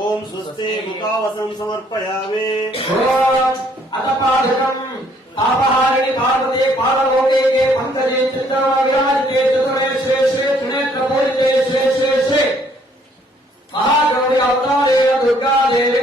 ఓం స్వస్తి ముఖావసం సమర్పయామి అతపాఠకం పాపహారిణి పార్వతే పాదలోకే పంకజే చంద్రమా చతురే శ్రే శ్రే త్రినేత్ర పూజితే శ్రే శ్రే శ్రీ మహాగౌరి అవతారే దుర్గా దేవి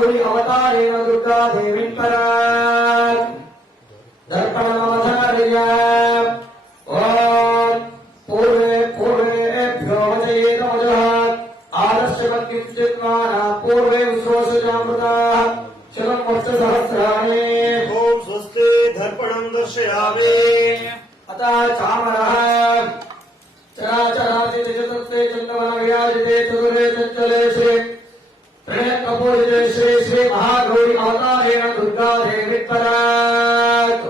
गौरी अवतारे दुर्गा देवी परा दर्पणमवधारय ॐ पूर्वे पूर्वेभ्यो वचयेतमजः आदर्शवत्किञ्चिन्माना पूर्वे विश्वसुजामृताः। शतं वर्षसहस्राणि ॐ स्वस्ति दर्पणं दर्शयामि। अतः चामरः। चराचराचिते चतुर्थे चन्द्रमनविराजिते चतुर्वे चञ्चले श्री శ్రీ శ్రీ శ్రీ మహాగౌరి అవతారేణ దుర్గా దేవి పరాక్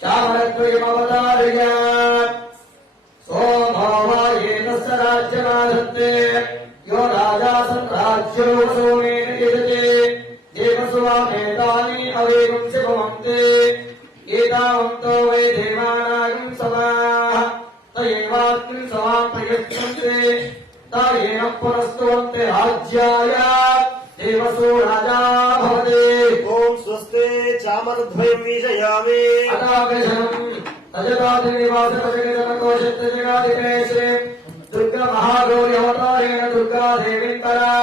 చామరత్వయమవతారయ సోభావాయేన రాజ్యమాధత్తే యో రాజా సంరాజ్యో సోమేన యజతే దేవసువామేతాని అవేగం శుభమంతే ఏతావంతో వై దేవానాగం సమాః తయేవాస్మిన్ సమాం ప్రయచ్చంతే తాయేన పురస్తువంతే రాజ్యాయ देवसो राजा भवते। ओम स्वस्ते चामरद्वयम् वीजयामि। अनाग्रशनम् तजदादिनिवासपजगदनकोशत्रजगादिगणेशे दुर्गमहागौर्यवतारेण दुर्गादेवीन्तरा।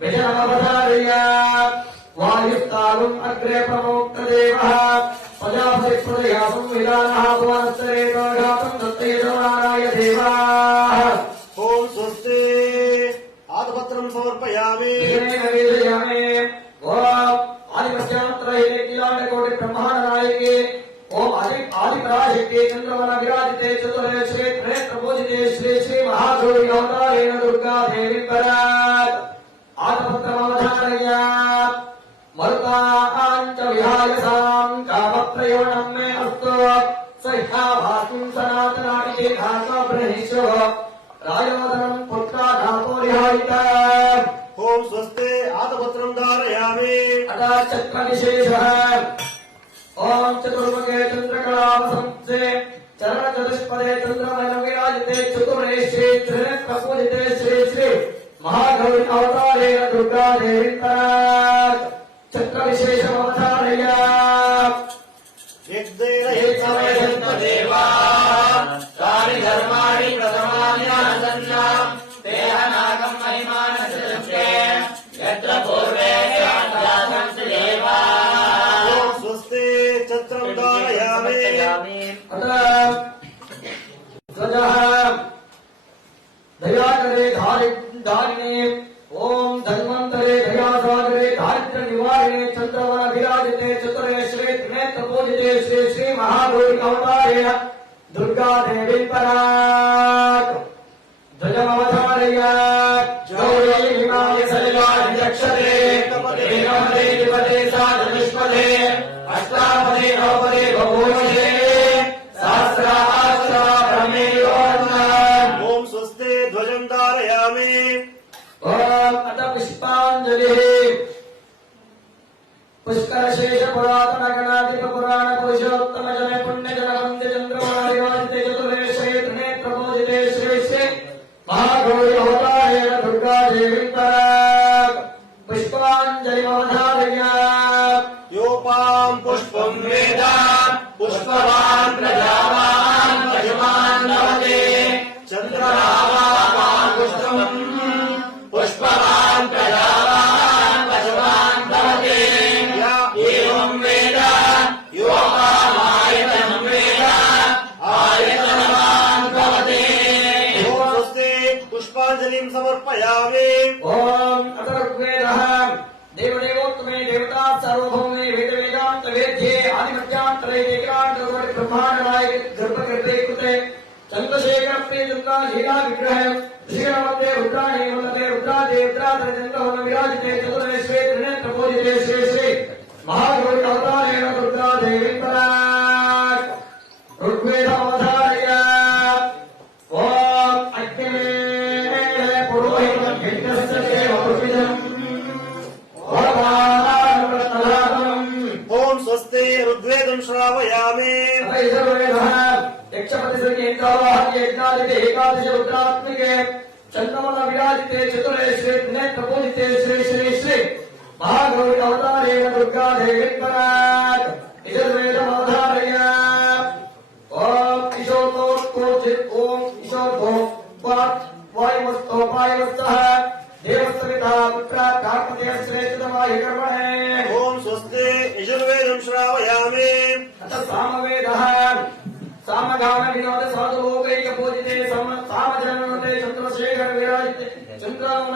विजनमवतारय। वायुस्तालुम् अग्रे प्रमोक्तदेवः। प्रजापतिप्रदया संविधानः सुवनस्तरेणोघातम् दत्तेजो नाराय देवा ఆదిపరాశక్తి చంద్రమణ విరాజితే చతురే శ్రీ త్రినేత్ర పూజితే శ్రీ శ్రీ మహాగౌరి అవతారేణ దుర్గా దేవి పరాత్ ఆత్మపత్రమవధారయ మరుతాంచ విహాయసాం కామప్రయోణం మే అస్తు సహ్యాభాసం సనాతనానికి ఘాత బ్రహ్మిశ్వ రాజోదనం పుత్రాఘాతోరిహాయిత ఓం స్వస్తి ఆత్మపత్రం ధారయామి अतः चक्रविशेषः ॐ चतुर्मुखे चरण चतुष्पदे चंद्रमयोगे राजते चतुरे श्री त्रिने प्रपूजिते श्री श्री महागौरी अवतारे दुर्गा देवी तरत चक्र विशेष अवतारय देवा तानि धर्माणि दयाकरे धारिणे, ओम धन्वंतरे दयासागरे दारिद्र्य निवारिणे चन्द्रवन चतुरे श्री त्रिनेत्र पूजिते श्री श्री महागौरी अवतारेण दुर्गा देवी पराक् पुष्कर शेष पुरातन गणाधिपुराण पुरुषोत्तम सार्वभौमे वेद वेदांत वेद्ये आदिमत्यांतरे एकांत ब्रह्मांड नायक गर्भ कृते कृते चंद्रशेखर प्रिय दुर्गा लीला विग्रह श्रीरामते रुद्राणे वन्दते रुद्रादे रुद्रादरे चन्द्रहोन विराजिते चतुरे श्वे त्रिनेत्र पूजिते श्री श्री महागौरी अवतारेण दुर्गा देवी पराक ऋग्वेद अवधारय ओम अग्निमे गुरवे नमः यक्षपतिसर्गेन्द्रावाहर्य यज्ञादिते एकादश रुद्रात्मिके विराजिते चतुरे श्री नेत्रपूजिते श्री श्री श्री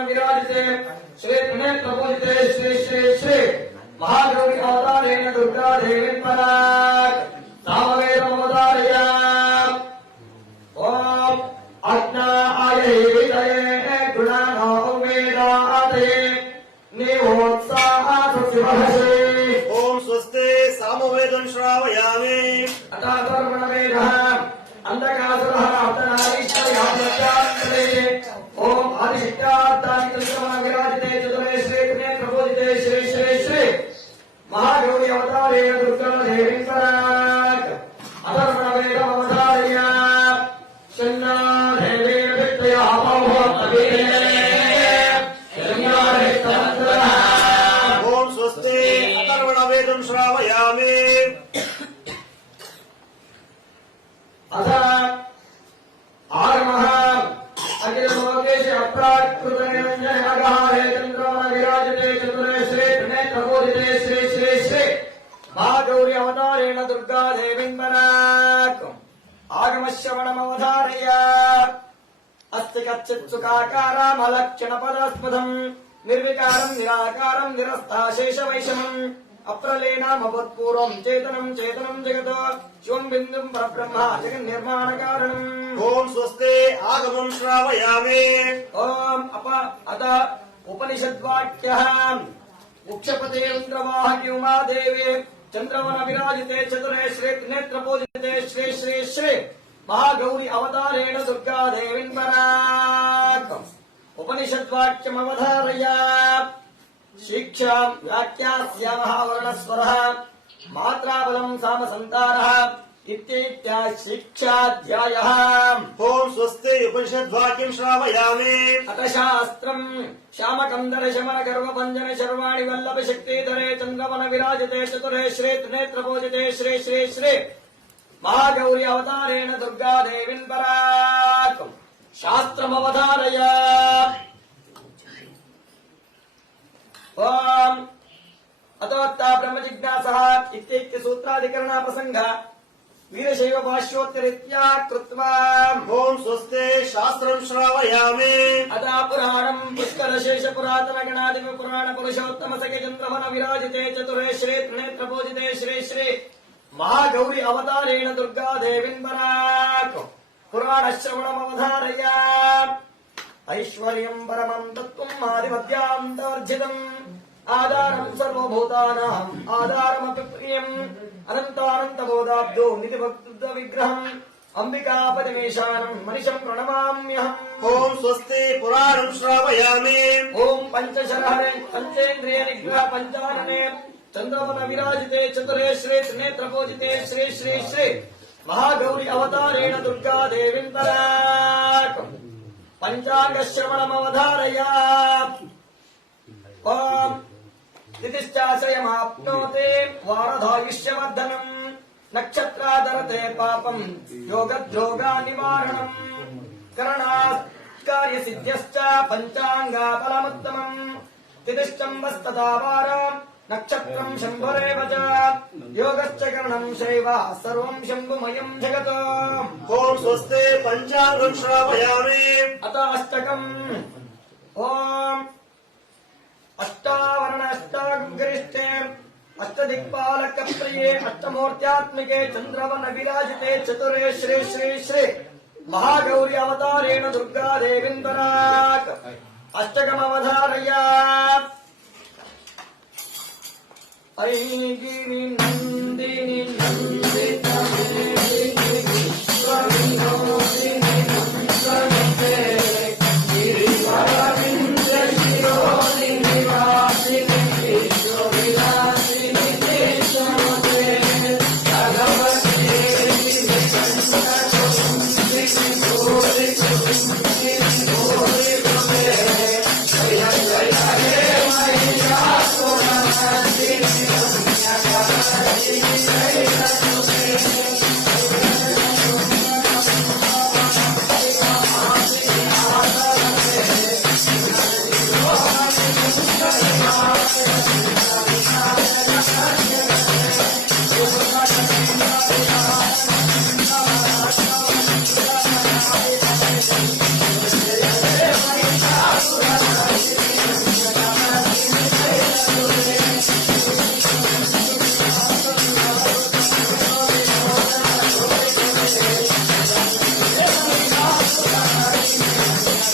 విరాజితే శ్రీ త్రినేత్ర పూజితే శ్రీ శ్రీ శ్రీ. మహాగౌరి అవతారేణ దుర్గా దేవి పరా. वेदं श्रावयामि अथ आरमः अखिललोकेश अप्राकृतनिरञ्जनगः हे चन्द्रमण विराजते चतुरे श्री प्रणय प्रबोधिते श्री श्री श्री महागौरी अवतारेण दुर्गा देवीन्मनाकम् आगमश्रवणमवधारय अस्ति कच्चित्सुकाकारमलक्षणपदास्पदम् निर्विकारम् निराकारम् निरस्ताशेषवैषमम् అప్రలేనామవత్పూర్వం చేతనం చేతనం జగత. శివం బిందుం పరబ్రహ్మ జగన్ నిర్మాణ కారణం. ఓం స్వస్తే ఆగమం శ్రావయామే. ఓం అప అత ఉపనిషద్వాక్య. ముఖ్యపతేంద్రవాహ్యుమా దేవి చంద్రవన విరాజితే చతురే శ్రీ నేత్ర పూజితే శ్రీ శ్రీ శ్రీ మహాగౌరి అవతారేణ దుర్గాదేవిన్ పరాక్ ఉపనిషద్వాక్యమవధారయా शिक्षा वाक्यास्यामः वर्णस्वरः मात्राबलम् साम सन्तानः इत्येत्या शिक्षाध्यायः ॐ स्वस्ति उपनिषद्वाक्यम् श्रावयामि अथ शास्त्रम् श्यामकन्दर शमन गर्व भञ्जन शर्वाणि वल्लभ शक्तिधरे चन्द्रमन विराजते चतुरे श्रे त्रिनेत्रभोजते श्रे श्रे श्रे महागौरी अवतारेण दुर्गादेवीन् परात् शास्त्रमवधारय ఓం అథోత్తా బ్రహ్మ జిజ్ఞాస ఇత్యైక్య సూత్రాధికరణ ప్రసంగ వీరశైవ భాష్యోత్తరీత్యా కృత్వా. ఓం స్వస్తే శాస్త్రం శ్రావయామి. అదా పురాణం పుష్కర శేష పురాతన గణాధిప పురాణ పురుషోత్తమ సఖ చంద్రమన విరాజితే చతురే శ్రీ త్రినేత్ర పూజితే శ్రీ శ్రీ మహాగౌరి అవతారేణ దుర్గా దేవింబరాక్ పురాణ శ్రవణమవధారయ ఐశ్వర్యం పరమం తత్వం ఆదిమధ్యాంతర్జితం ఆధారం సర్వభూతానాం ఆధారమపి ప్రియం అనంతానంత బోధాబ్దో నిధి భక్త విగ్రహం అంబికా పరమేశానం మనిషం ప్రణమామ్యహం ఓం స్వస్తి పురాణం శ్రావయామి ఓం పంచశరహరి పంచేంద్రియ నిగ్రహ పంచారణే చంద్రమన విరాజితే చతురే శ్రీ పూజితే శ్రీ శ్రీ శ్రీ మహాగౌరి అవతారేణ దుర్గా దేవిం తరాకం పంచాంగ శ్రవణమవధారయా ఓం తిథిశ్చాశ్రయమాప్నోతే వారధాయుష్యవర్ధనం నక్షత్రాధరతే పాపం యోగద్రోగా నివారణం కరణాకార్యసిద్ధ్యశ్చ పంచాంగాఫలముత్తమం తిదిష్టంబస్తదా వారం నక్షత్రం శంభరేవ చ యోగశ్చ కరణం శైవ సర్వం శంభుమయం జగత్ ఓం స్వస్తి పంచాంగం శ్రావయామి అత అష్టకం ఓం అష్టావరణ అష్టాగరిష్టే అష్టదిక్పాలక ప్రియే అష్టమూర్త్యాత్మికే చంద్రవన విరాజితే చతురే శ్రీ శ్రీ శ్రీ మహాగౌరి అవతారేణ దుర్గా దేవిందరాక్ అష్టకమవధారయ ఐగిరి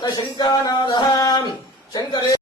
అష్టకం శంకరే